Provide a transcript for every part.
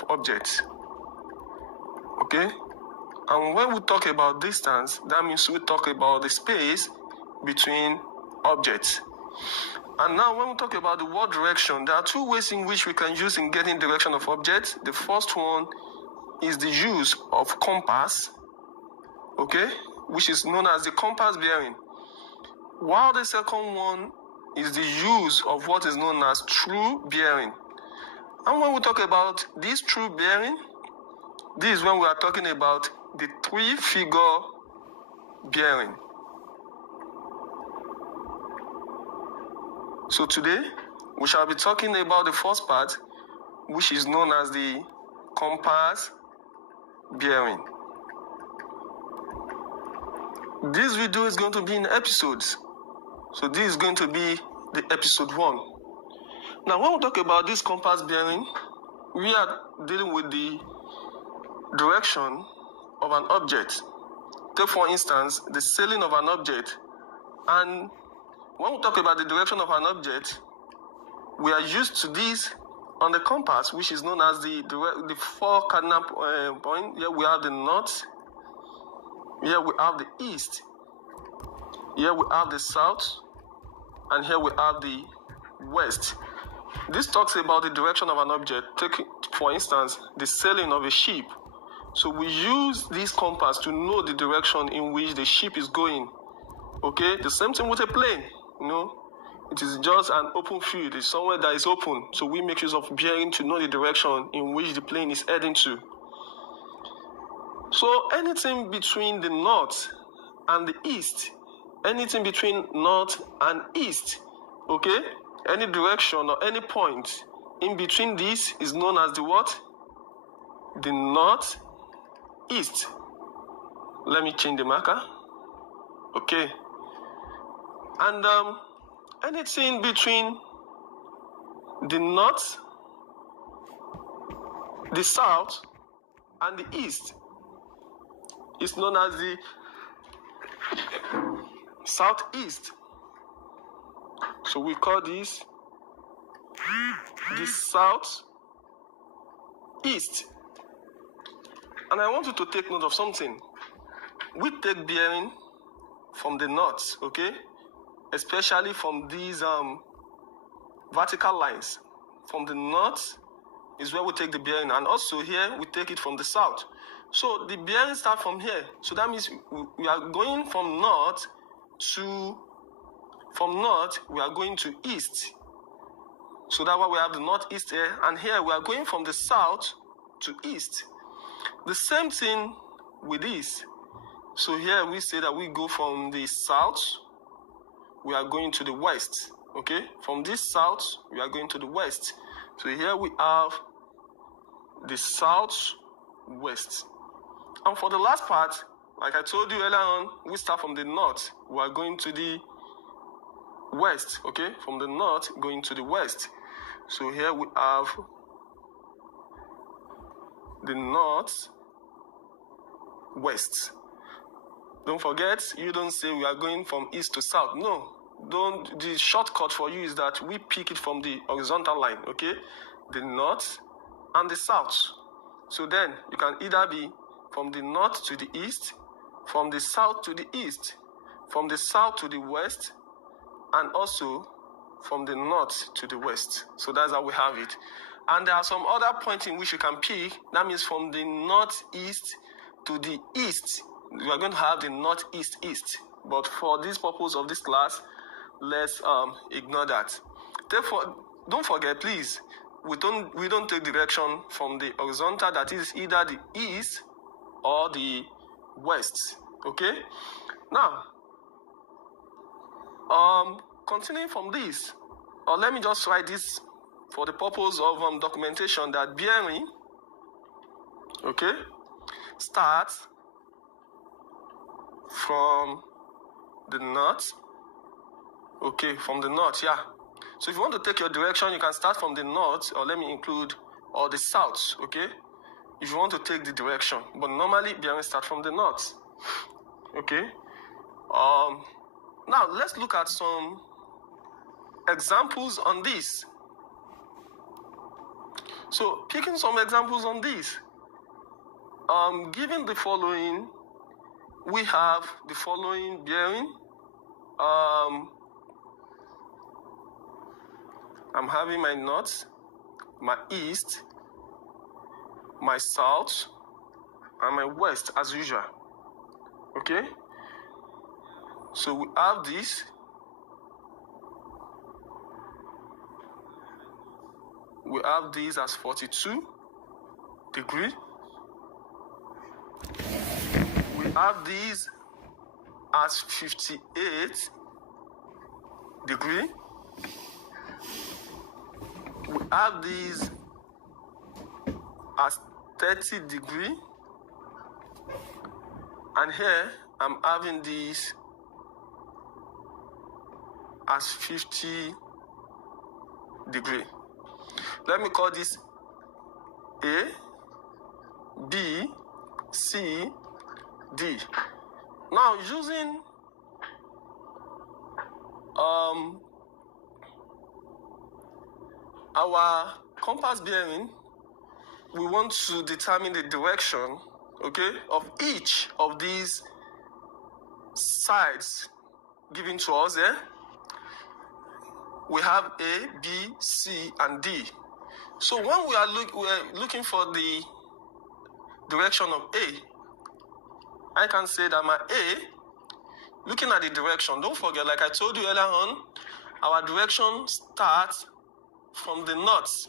of objects. Okay? And when we talk about distance, that means we talk about the space between objects. And now when we talk about the word direction, there are two ways in which we can use in getting direction of objects. The first one is the use of compass, okay, which is known as the compass bearing. While the second one is the use of what is known as true bearing. And when we talk about this true bearing, this is when we are talking about the three-figure bearing. So today, we shall be talking about the first part, which is known as the compass bearing. This video is going to be in episodes. So this is going to be the episode 1. Now, when we talk about this compass bearing, we are dealing with the direction of an object. Take for instance, the sailing of an object. And when we talk about the direction of an object, we are used to this on the compass, which is known as the four cardinal point. Here we have the north, here we have the east, here we have the south, and here we have the west. This talks about the direction of an object. Take, for instance, the sailing of a ship. So we use this compass to know the direction in which the ship is going. Okay, the same thing with a plane. You know, it is just an open field. It's somewhere that is open. So we make use of bearing to know the direction in which the plane is heading to. So anything between the north and the east, anything between north and east, okay, any direction or any point in between this is known as the what? The north east. Let me change the marker. Okay. And anything between the north, the south, and the east is known as the southeast. So we call this the southeast. And I want you to take note of something. We take bearing from the north, okay? Especially from these vertical lines. From the north is where we take the bearing, and also here we take it from the south. So the bearing starts from here. So that means we are going from north we are going to east. So that's why we have the northeast here, and here we are going from the south to east. The same thing with this. So here we say that we go from the south, we are going to the west. Okay, from this south we are going to the west. So here we have the southwest. And for the last part, like I told you earlier on, we start from the north, we are going to the west. Okay, from the north going to the west. So here we have the northwest. Don't forget, you don't say we are going from east to south. No. The shortcut for you is that we pick it from the horizontal line, okay? The north and the south. So then you can either be from the north to the east, from the south to the east, from the south to the west, and also from the north to the west. So that's how we have it. And there are some other points in which you can pick. That means from the northeast to the east, we are going to have the northeast east. But for this purpose of this class, let's ignore that. Therefore, don't forget, please, we don't take direction from the horizontal, that is either the east or the west. Okay? Now, continuing from this, or let me just write this for the purpose of documentation, that bearing, okay, starts from the north. Okay, from the north, yeah. So if you want to take your direction, you can start from the north, or let me include, or the south, okay? If you want to take the direction. But normally, bearing start from the north. Okay? Now, let's look at some examples on this. So picking some examples on this. Given the following, we have the following bearing. I'm having my north, my east, my south, and my west as usual. Okay? So we have this. We have this as 42 degrees. We have these as 58 degrees. We have these as 30 degrees. And here I'm having these as 50 degrees. Let me call this A, B, C, D. Now using our compass bearing, we want to determine the direction, okay, of each of these sides given to us here. We have A, B, C, and D. So when we are looking for the direction of A, I can say that my A, looking at the direction, don't forget, like I told you earlier on, our direction starts from the north.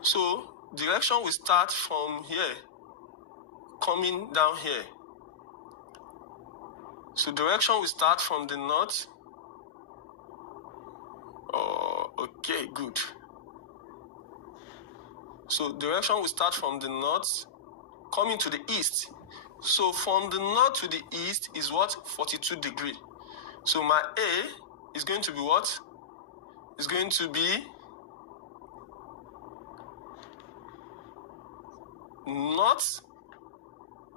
So direction will start from here, coming down here. So direction will start from the north. Oh, okay, good. So direction will start from the north, coming to the east. So from the north to the east is what? 42 degrees. So my A is going to be what? It's going to be north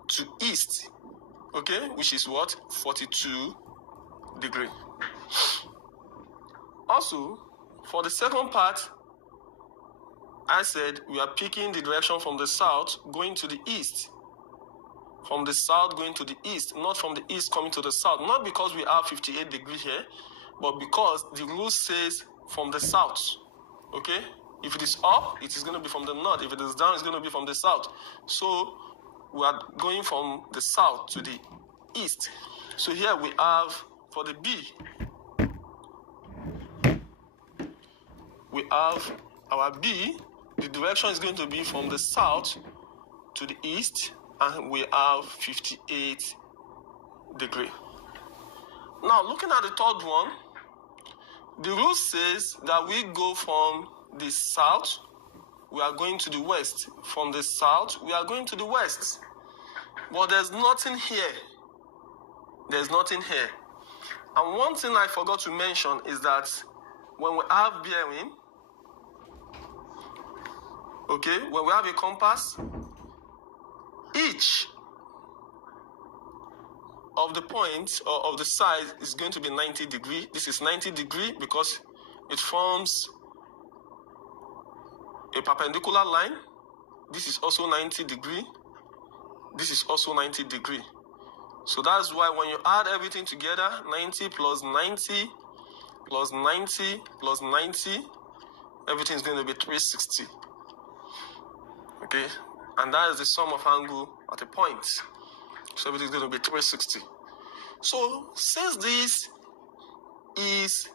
to east, okay, which is what? 42 degrees. Also, for the second part, I said we are picking the direction from the south going to the east. From the south going to the east, not from the east coming to the south. Not because we have 58 degrees here, but because the rule says from the south. Okay? If it is up, it is going to be from the north. If it is down, it's going to be from the south. So we are going from the south to the east. So here we have, for the B, we have our B. The direction is going to be from the south to the east, and we have 58 degrees. Now, looking at the third one, the rule says that we go from the south, we are going to the west. From the south, we are going to the west. But there's nothing here. There's nothing here. And one thing I forgot to mention is that when we have bearing, okay, when we have a compass, each of the points or of the side is going to be 90 degrees. This is 90 degrees because it forms a perpendicular line. This is also 90 degrees. This is also 90 degrees. So that's why when you add everything together, 90 plus 90 plus 90 plus 90, everything is going to be 360. Okay? And that is the sum of angle at a point. So everything is going to be 360. So since this is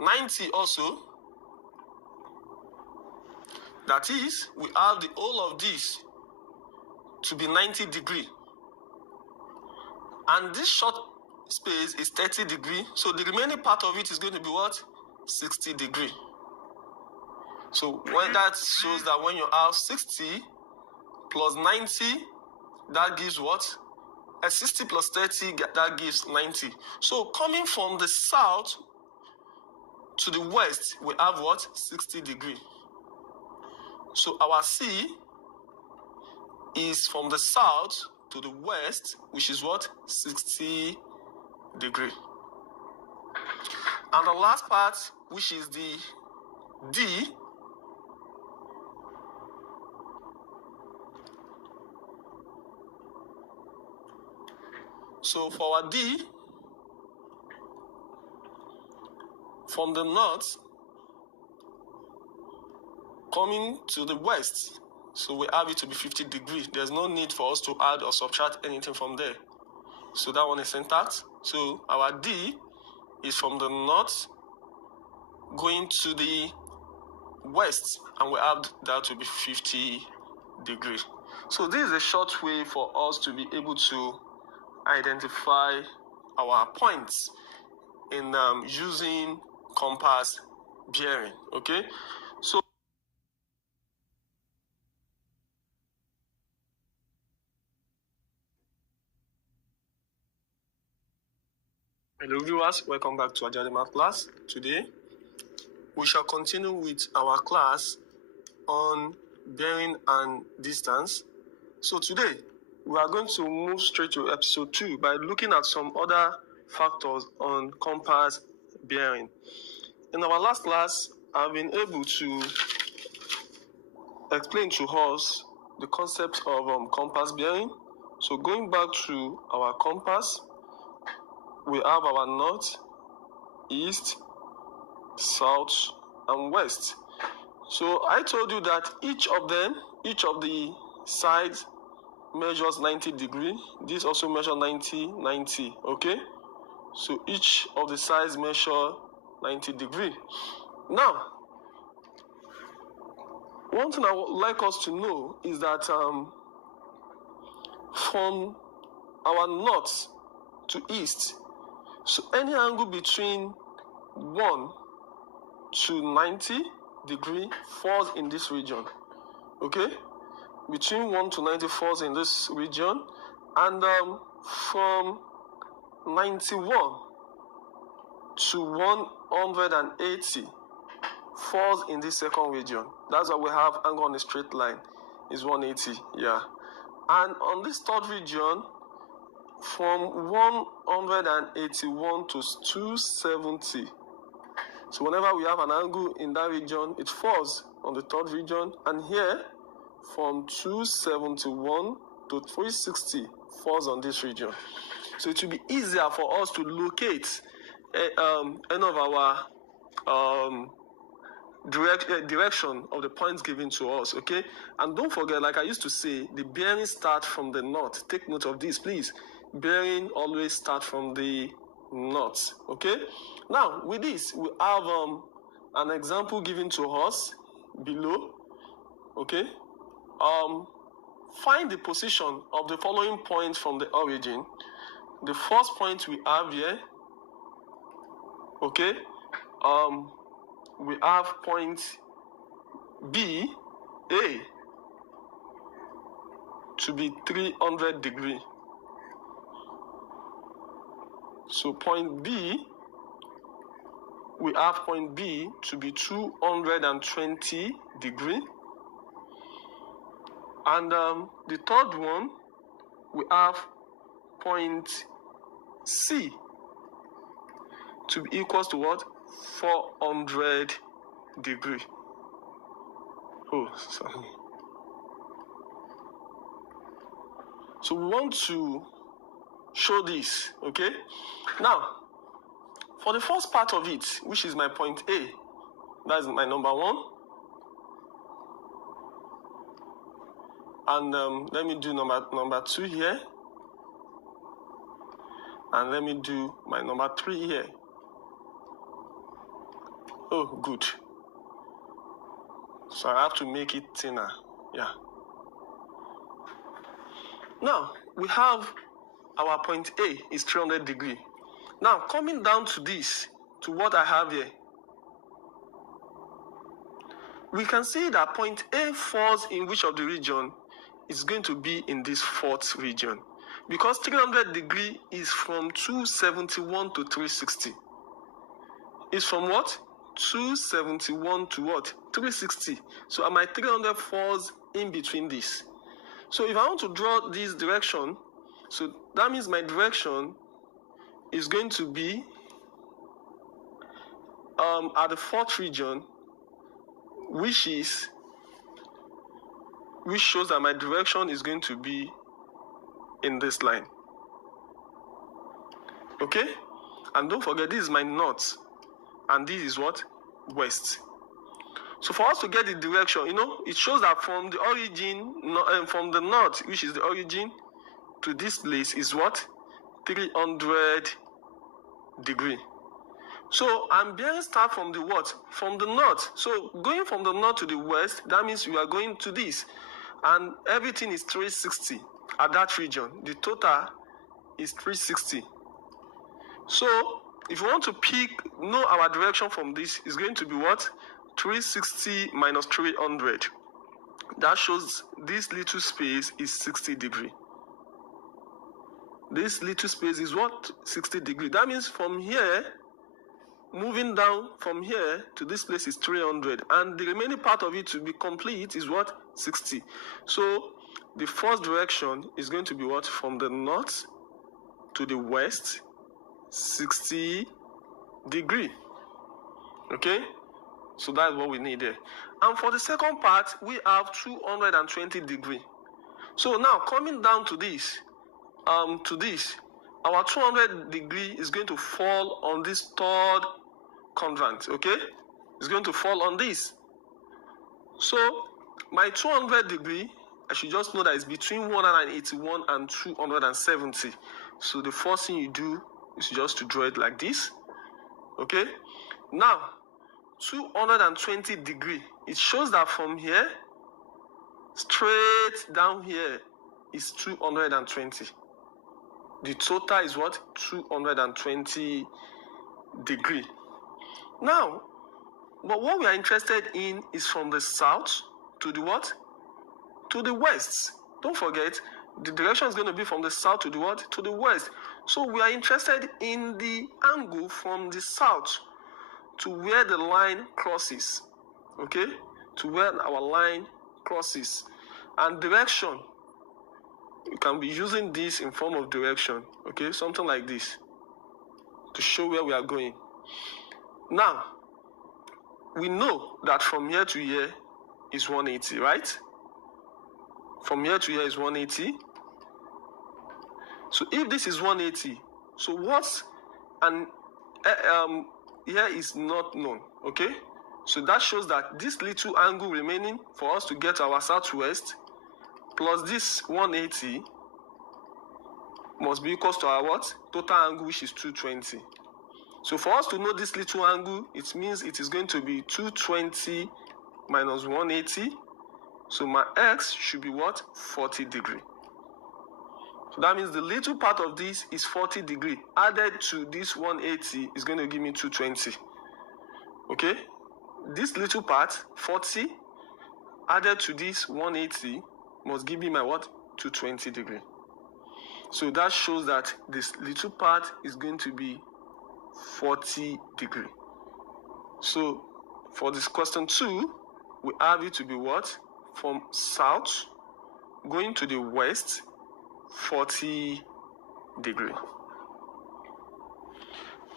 90 also, that is, we have the whole of this to be 90 degrees. And this short space is 30 degrees. So the remaining part of it is going to be what? 60 degrees. So when that shows that when you have 60 plus 90, that gives what? 60 plus 30, that gives 90. So coming from the south to the west, we have what? 60 degrees. So our C is from the south to the west, which is what? 60 degrees. And the last part, which is the D, So for our D, from the north coming to the west, so we have it to be 50 degrees. There's no need for us to add or subtract anything from there. So that one is intact. So our D is from the north going to the west, and we have that to be 50 degrees. So this is a short way for us to be able to identify our points in using compass bearing. Okay, so hello viewers, welcome back to Ajadi Math class. Today we shall continue with our class on bearing and distance. So today we are going to move straight to episode 2 by looking at some other factors on compass bearing. In our last class, I've been able to explain to us the concept of compass bearing. So going back to our compass, we have our north, east, south, and west. So I told you that each of the sides measures 90 degrees. This also measures 90. Okay, so each of the sides measure 90 degrees. Now, one thing I would like us to know is that from our north to east, so any angle between 1 to 90 degrees falls in this region. Okay, between 1 to 90 falls in this region, and from 91 to 180 falls in this second region. That's why we have angle on a straight line is 180. Yeah, and on this third region, from 181 to 270. So whenever we have an angle in that region, it falls on the third region, and here from 271 to 360 falls on this region. So it will be easier for us to locate any of our direction of the points given to us. Okay, and don't forget, like I used to say, the bearing starts from the north. Take note of this, please. Bearing always start from the north. Okay, now with this we have an example given to us below. Okay, find the position of the following points from the origin. The first point we have here, okay, we have point B, A, to be 300 degrees. So point B, we have point B to be 220 degrees. And the third one, we have point C to be equals to what? 400 degrees. Oh, sorry. So we want to show this, okay? Now, for the first part of it, which is my point A, that's my number 1. And let me do number 2 here. And let me do my number 3 here. Oh, good. So I have to make it thinner. Yeah. Now, we have our point A is 300 degrees. Now, coming down to this, to what I have here, we can see that point A falls in which of the region is going to be in this fourth region. Because 300 degrees is from 271 to 360. It's from what? 271 to what? 360. So my 300 falls in between this. So if I want to draw this direction, so that means my direction is going to be at the fourth region, which shows that my direction is going to be in this line. Okay? And don't forget, this is my north, and this is what? West. So for us to get the direction, it shows that from the origin, from the north, which is the origin, to this place is what? 300 degree. So I'm bearing start from the what? From the north. So going from the north to the west, that means we are going to this. And everything is 360 at that region. The total is 360. So if you want to know our direction from this, is going to be what? 360 minus 300. That shows this little space is 60 degree. This little space is what? 60 degree. That means from here, moving down from here to this place is 300. And the remaining part of it to be complete is what? 60. So the first direction is going to be what? From the north to the west, 60 degree. Okay? So that's what we need there. And for the second part, we have 220 degree. So now coming down to this, our 200 degree is going to fall on this third quadrant. Okay? It's going to fall on this. So my 200 degree, I should just know that it's between 181 and 270. So the first thing you do is just to draw it like this. Okay? Now, 220 degree. It shows that from here, straight down here is 220. The total is what? 220 degree. Now, but what we are interested in is from the south to the what? To the west. Don't forget, the direction is going to be from the south to the what? To the west. So we are interested in the angle from the south to where the line crosses. Okay? To where our line crosses. And direction, you can be using this in form of direction. Okay? Something like this. To show where we are going. Now, we know that from here to here is 180, right? From here to here is 180. So if this is 180, so what's here is not known, okay? So that shows that this little angle remaining for us to get to our southwest plus this 180 must be equal to our what? Total angle, which is 220. So for us to know this little angle, it means it is going to be 220 minus 180. So my x should be what? 40 degree. So that means the little part of this is 40 degree. Added to this 180 is going to give me 220. Okay? This little part, 40, added to this 180 must give me my what? 220 degree. So that shows that this little part is going to be 40 degree. So for this question 2, we have it to be what? From south going to the west, 40 degree.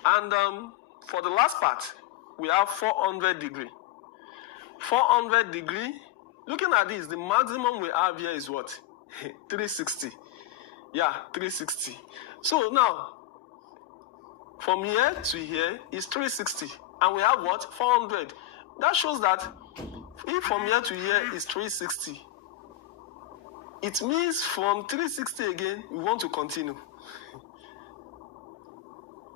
And for the last part, we have 400 degree. 400 degree, looking at this, the maximum we have here is what? 360. Yeah, 360. So now, from here to here is 360. And we have what? 400. That shows that if from here to here is 360, it means from 360 again, we want to continue.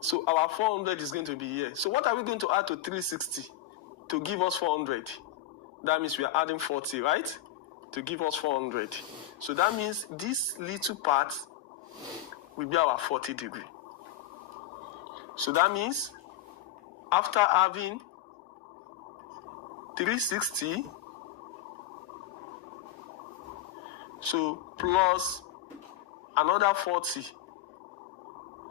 So our 400 is going to be here. So what are we going to add to 360 to give us 400? That means we are adding 40, right? To give us 400. So that means this little part will be our 40 degree. So that means after having 360, so plus another 40,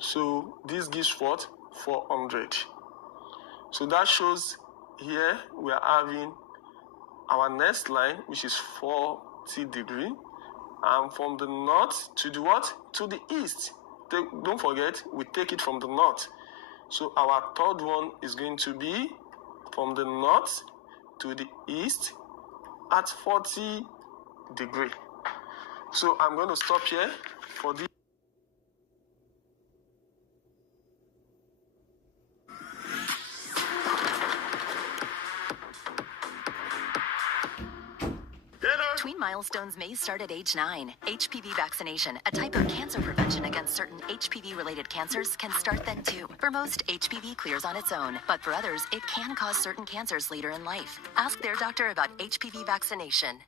so this gives what? 400. So that shows here we are having our next line, which is 40 degree, and from the north to the what? To the east. Don't forget, we take it from the north. So our third one is going to be from the north to the east at 40 degree. So I'm going to stop here for this. Tween milestones may start at age 9. HPV vaccination, a type of cancer prevention against certain HPV-related cancers, can start then too. For most, HPV clears on its own, but for others, it can cause certain cancers later in life. Ask their doctor about HPV vaccination.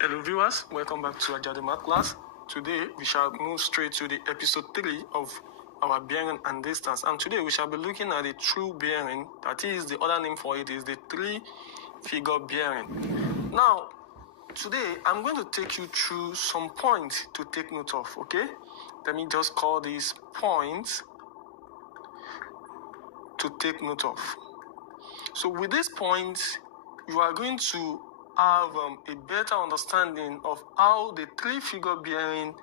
Hello viewers, welcome back to Ajadi Math class. Today we shall move straight to the episode 3 of our bearing and distance, and today we shall be looking at the true bearing. That is, the other name for it is the three-figure bearing. Now today I'm going to take you through some points to take note of. Okay, let me just call these points to take note of. So with these points you are going to have a better understanding of how the three-figure bearing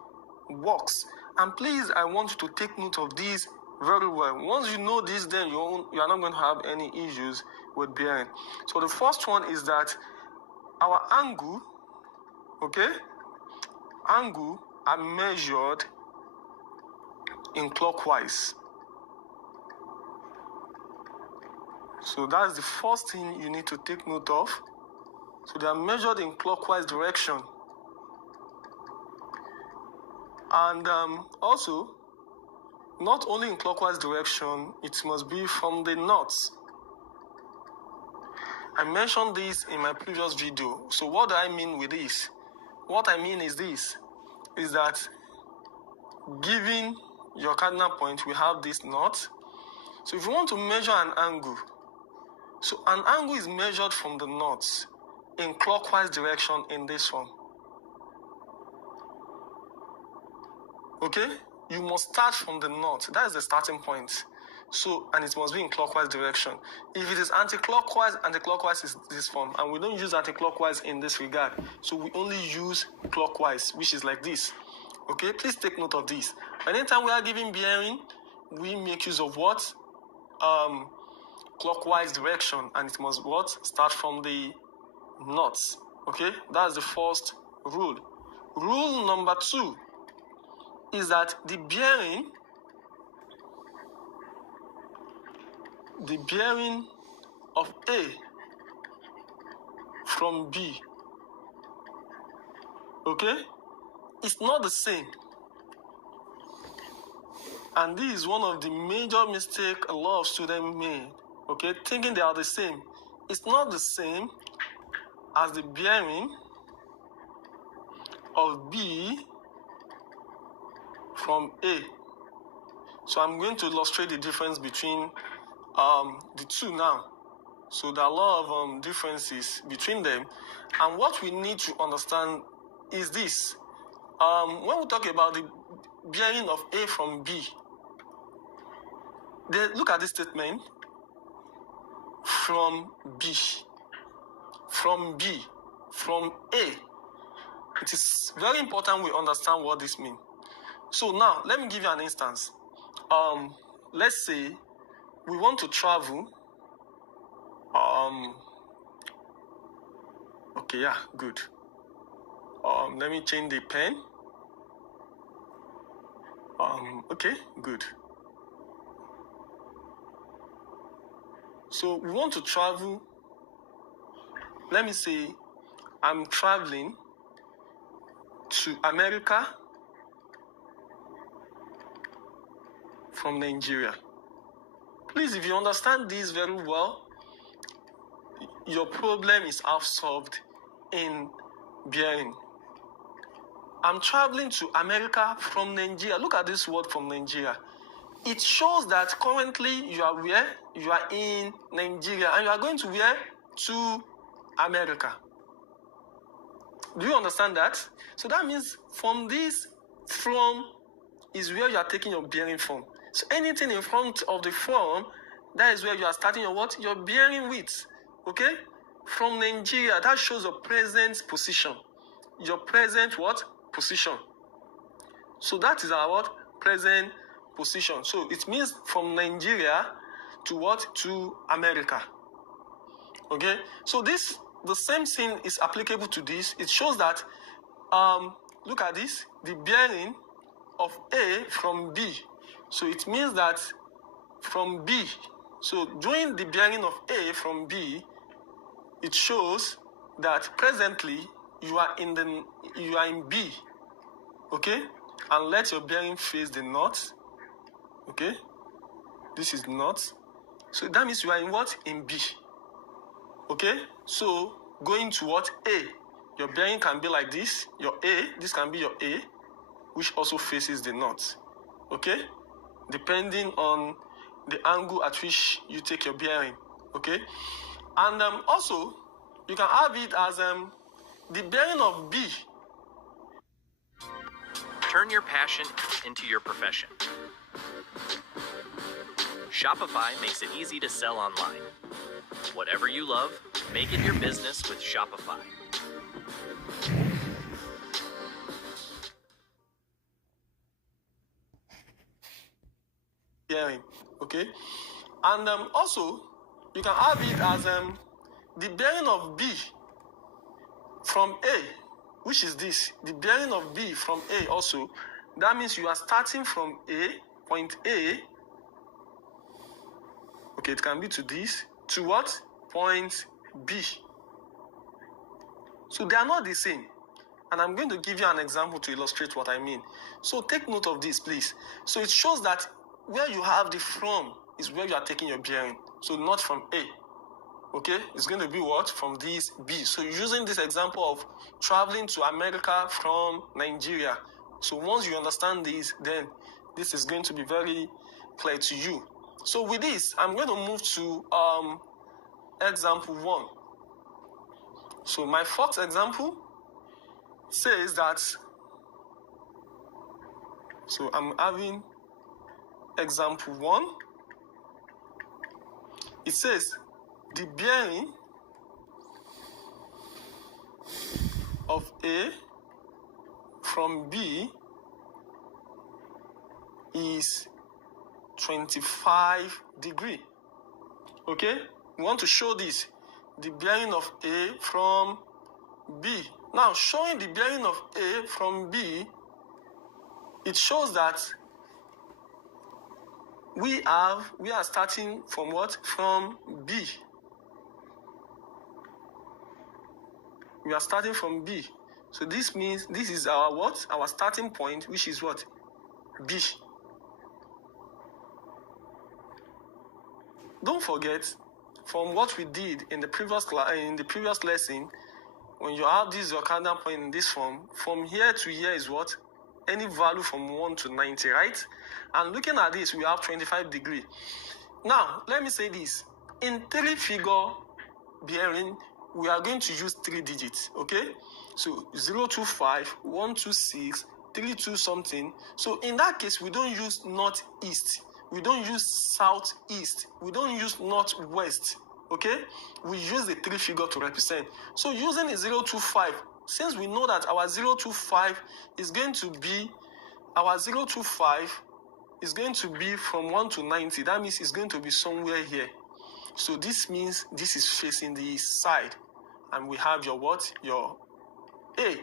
works. And please, I want you to take note of this very well. Once you know this, then you are not going to have any issues with bearing. So the first one is that our angle, angle are measured in clockwise. So that's the first thing you need to take note of. So they are measured in clockwise direction. And also, not only in clockwise direction, it must be from the north. I mentioned this in my previous video. So what do I mean with this? What I mean is this, is that given your cardinal point, we have this north. So if you want to measure an angle, so an angle is measured from the north in clockwise direction in this one. Okay? You must start from the north. That is the starting point. So, and it must be in clockwise direction. If it is anti-clockwise, anti-clockwise is this form. And we don't use anti-clockwise in this regard. So we only use clockwise, which is like this. Okay? Please take note of this. Anytime we are giving bearing, we make use of what? Clockwise direction. And it must what? Start from the north. Okay? That's the first rule. Rule number 2 is that the bearing of A from B, okay, is not the same. And this is one of the major mistakes a lot of students made, okay, thinking they are the same. It's not the same as the bearing of B from A. So I'm going to illustrate the difference between the two now. So there are a lot of differences between them, and what we need to understand is this. When we talk about the bearing of A from B, look at this statement. From B, from A. It is very important we understand what this means. So now, let me give you an instance. Let's say we want to travel. Okay, yeah, good. Let me change the pen. Okay, good. So we want to travel. Let me say I'm traveling to America from Nigeria. Please, if you understand this very well, your problem is half solved in bearing. I'm traveling to America from Nigeria. Look at this word from Nigeria. It shows that currently you are where? You are in Nigeria and you are going to where? To America. Do you understand that? So that means from is where you are taking your bearing from. So anything in front of the from, that is where you are starting your what? Your bearing with. Okay? From Nigeria, that shows your present position. Your present what? Position. So that is our what? Present position. So it means from Nigeria to what? To America. Okay? So the same thing is applicable to this. It shows that, look at this, the bearing of A from B. So it means that from B, so doing the bearing of A from B, it shows that presently you are in B, okay? And let your bearing face the north, okay? This is north. So that means you are in what? In B, okay? So going to what? A. Your bearing can be like this. Your A, this can be your A, which also faces the north, okay? Depending on the angle at which you take your bearing, okay? And also, you can have it as the bearing of B. Turn your passion into your profession. Shopify makes it easy to sell online. Whatever you love, make it your business with Shopify. Bearing, okay? And also, you can have it as the bearing of B from A, which is this. The bearing of B from A also, that means you are starting from A, point A, okay, it can be to this, to what? Point B. So they are not the same. And I'm going to give you an example to illustrate what I mean. So take note of this, please. So it shows that where you have the from is where you are taking your bearing. So not from A. Okay? It's going to be what? From this B. So using this example of traveling to America from Nigeria. So once you understand this, then this is going to be very clear to you. So with this, I'm going to move to example 1. So my fourth example says that, so I'm having example 1. It says the bearing of A from B is 25 degrees. Okay? We want to show this. The bearing of A from B. Now, showing the bearing of A from B, it shows that we are starting from what? From B. We are starting from B. So this means this is our what? Our starting point, which is what? B. Don't forget, from what we did in the previous lesson, when you have this your cardinal point in this form, from here to here is what? Any value from 1 to 90, right? And looking at this, we have 25 degrees. Now, let me say this. In 3-figure bearing, we are going to use 3 digits, okay? So 025, 126, 32 something. So in that case, we don't use northeast. We don't use southeast. We don't use northwest. Okay? We use the 3-figure to represent. So using a 025, since we know that our 025 is going to be, from 1 to 90. That means it's going to be somewhere here. So this means this is facing the side. And we have your what? Your A.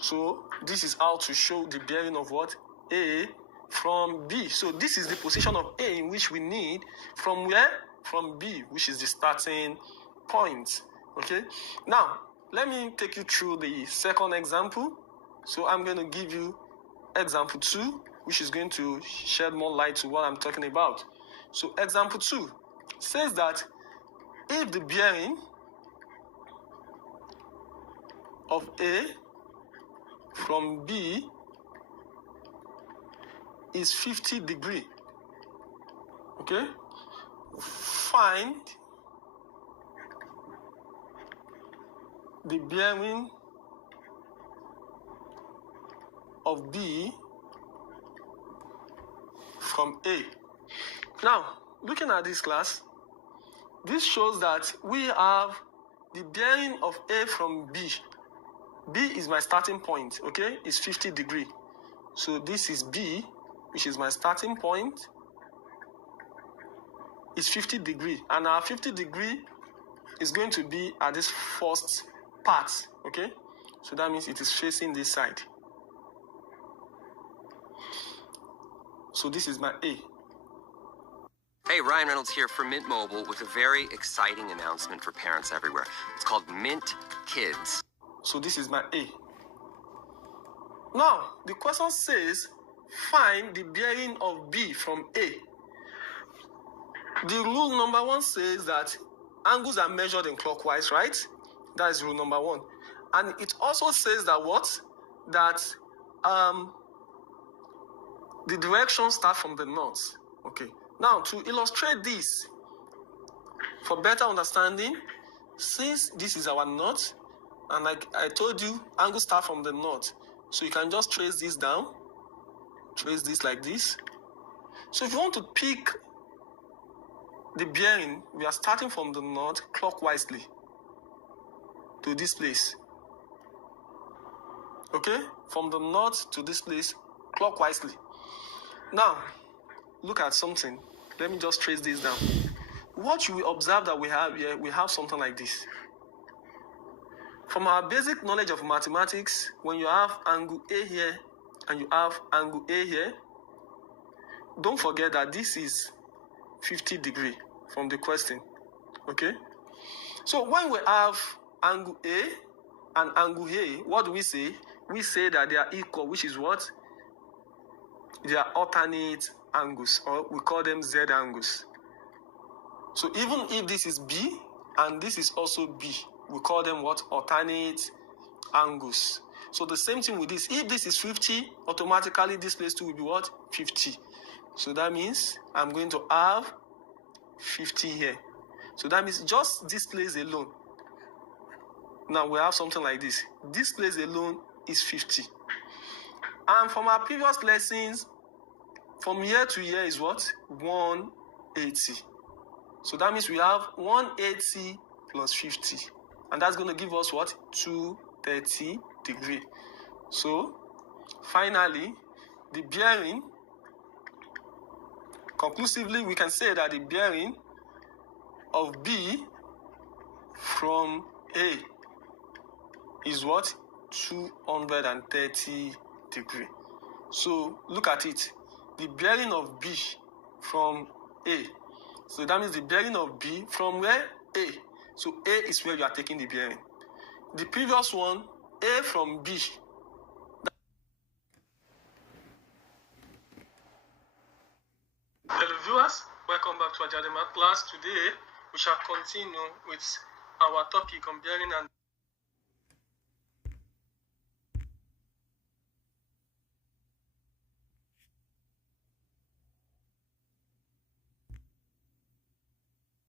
So this is how to show the bearing of what? A from B. So this is the position of A in which we need from where? From B, which is the starting point. Okay? Now, let me take you through the second example. So I'm going to give you example 2, which is going to shed more light to what I'm talking about. So example 2 says that if the bearing of A from B is 50 degrees, okay, find the bearing of B from A. Now, looking at this class, this shows that we have the bearing of A from B. B is my starting point, okay? It's 50 degrees. So this is B, which is my starting point. It's 50 degrees. And our 50 degrees is going to be at this first part, okay? So that means it is facing this side. So this is my A. Hey, Ryan Reynolds here for Mint Mobile with a very exciting announcement for parents everywhere. It's called Mint Kids. So this is my A. Now, the question says, find the bearing of B from A. The rule number 1 says that angles are measured in clockwise, right? That is rule number 1. And it also says that what? That the direction starts from the north. Okay. Now, to illustrate this, for better understanding, since this is our north, and like I told you, angles start from the north. So you can just trace this down. Trace this like this. So if you want to pick the bearing, we are starting from the north clockwisely to this place. Okay? From the north to this place clockwisely. Now, look at something. Let me just trace this down. What you will observe that we have here, we have something like this. From our basic knowledge of mathematics, when you have angle A here and you have angle A here, don't forget that this is 50 degrees from the question. Okay? So when we have angle A and angle A, what do we say? We say that they are equal, which is what? They are alternate angles, or we call them Z angles. So even if this is B and this is also B, we call them what? Alternate angles. So the same thing with this. If this is 50, automatically this place too will be what? 50. So that means I'm going to have 50 here. So that means just this place alone. Now we have something like this. This place alone is 50. And from our previous lessons, from year to year is what? 180. So that means we have 180 plus 50. And that's going to give us what? 230 degrees. So, finally, the bearing, conclusively, we can say that the bearing of B from A is what? 230 degrees. So, look at it. The bearing of B from A. So, that means the bearing of B from where? A. So, A is where you are taking the bearing. The previous one, A from B. Hello viewers, welcome back to our Math class. Today, we shall continue with our topic on bearing and